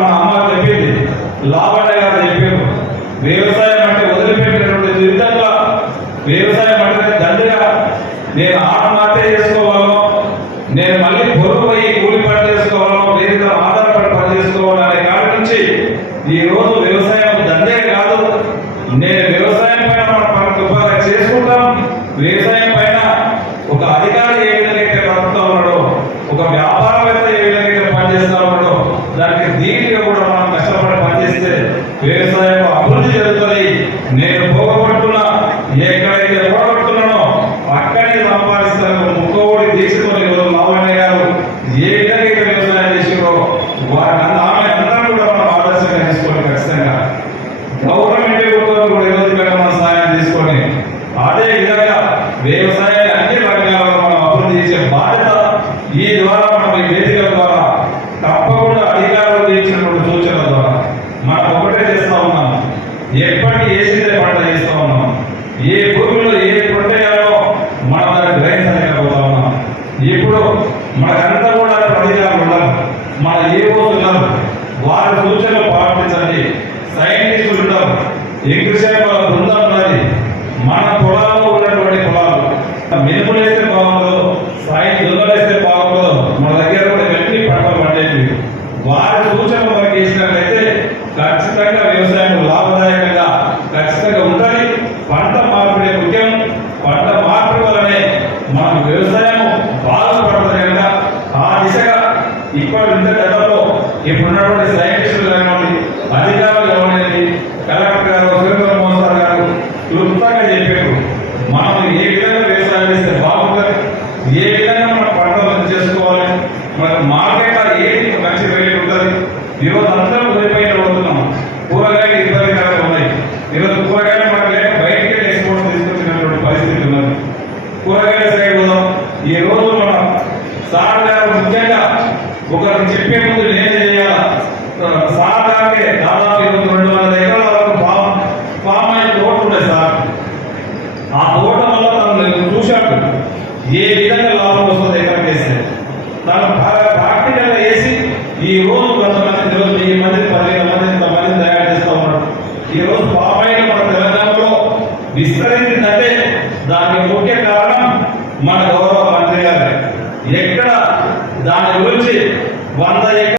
మా అమ్మ చెప్పింది, లావణ్య గారు చెప్పారు, వ్యవసాయం అంటే వదిలిపెట్టినటువంటి జీవితంలో వ్యవసాయం అంటే దండిగా నేను ఆత్మహత్య చేసుకోవాలో, నేను మళ్ళీ పొరుగు పోయి కూలి పని చేసుకోవాలో, వేరే ఆధారపడి పని చేసుకోవాలో అనే కాడి నుంచి ఈ రోజు వ్యవసాయం దండే కాదు, నేను వ్యవసాయం పైన మన చేసుకుంటాం, వ్యవసాయం పైన ఒక అధికారి ఏ విధంగా అయితే బతుకుతా ఉన్నాడో, ఒక వ్యాపారవేత్త ఏ విధంగా అయితే పనిచేస్తా ఉన్నాడో, దానికి దీనిగా కూడా మనం కష్టపడి పనిచేస్తే వ్యవసాయం అభివృద్ధి జరుగుతుంది. నేను పోగొట్టుకున్నా, ఎక్కడైతే పోగొట్టుకున్నానో అక్కడే సంపాదిస్తాను. ముక్కోడి దీక్షతో లావణ్య గారు ఏ విధంగా అయితే వ్యవసాయం చేసారో ఆమె అందరూ కూడా మనం ఆదర్శంగా తీసుకోండి. ఖచ్చితంగా గవర్నమెంట్ కూడా ఈరోజు మనం సహాయం తీసుకొని అదే విధంగా వ్యవసాయాన్ని అన్ని రంగాల్లో మనం అభివృద్ధి చేసే బాధ్యత ఈ ద్వారా మనం ఈ వేదికల ద్వారా తప్పకుండా అధికారులు ఇచ్చినటువంటి సూచనల ద్వారా మనం ఒకటే చేస్తా ఉన్నాం. ఎప్పటికీ ఏసీదే పంట చేస్తా ఉన్నాం. ఏ భూమిలో ఏ పంట వేయాలో మనం దాన్ని గ్రహించలేకపోతా ఉన్నాం. ఇప్పుడు మనకంతా కూడా అధికారులు ఉన్నారు, మన ఏవో ఉన్నారు, వారి సూచనలు పాటించండి. సైంటిస్టులు ఉన్నారు, ఇంగ్లీష్ బృందం ఉన్నది. మన పొలాల్లో ఉన్నటువంటి పొలాలు మినుములు వేస్తే బాగుండదు, దున్నలు వేస్తే బాగుండదు, మన దగ్గర కూడా వెంటనే పంటలు పండేవి. వారి సూచనలు మనకి వేసినట్లయితే ఖచ్చితంగా వ్యవసాయం లాభదాయకంగా ఖచ్చితంగా ఉంటుంది. పంట మార్పిడి ముఖ్యం. పంట మార్పిడి వల్లనే మన వ్యవసాయం బాగుపడుతుంది కనుక ఆ దిశగా ఇప్పటి ఇంత గతంలో ఇప్పుడున్నటువంటి సైంటిస్టులు కానివ్వండి, అధికారులు కానివ్వండి, కలెక్టర్ గారు, సురేంద్ర మోహన్ సార్ గారు క్లుప్తంగా చెప్పారు. మనం ఏ విధంగా వ్యవసాయం చేస్తే బాగుంటుంది, ఏ విధంగా మన పంటలు చేసుకోవాలి, మనకు మార్కెట్లో ఏది మంచి రేట్ ఉంటుంది. ఈరోజు అందరం వదిలిపోయిన పడుతున్నాం. కూరగాయలు ఇబ్బందికరంగా ఉన్నాయి. ఈరోజు కూరగాయలు మనకు లేక బయటికి ఎక్స్పోర్ట్ తీసుకొచ్చినటువంటి పరిస్థితి ఉన్నది. కూరగాయల సైడ్ పోదాం. ఈ రోజు మన సార్ గారు ముఖ్యంగా ఒకరికి చెప్పే ముందు నేనే చేయాలా. సార్ గారికి దాదాపు 200 ఎకరాల వరకు ఫామ్ అయిన తోట ఉండే సార్. ఆ తోట వల్ల తను చూశాడు ఏ విధంగా లాభం వస్తుంది ఎకరం వేస్తే. తను ప్రాక్టికల్ గా వేసి ఈ రోజు కొంతమంది ఈరోజు 1000 మంది 15 మంది ఇంతమంది తయారు చేస్తూ ఉన్నాడు. ఈ రోజు ఫామ్ అయిన మన తెలంగాణలో విస్తరించిందంటే దానికి ముఖ్య కారణం మన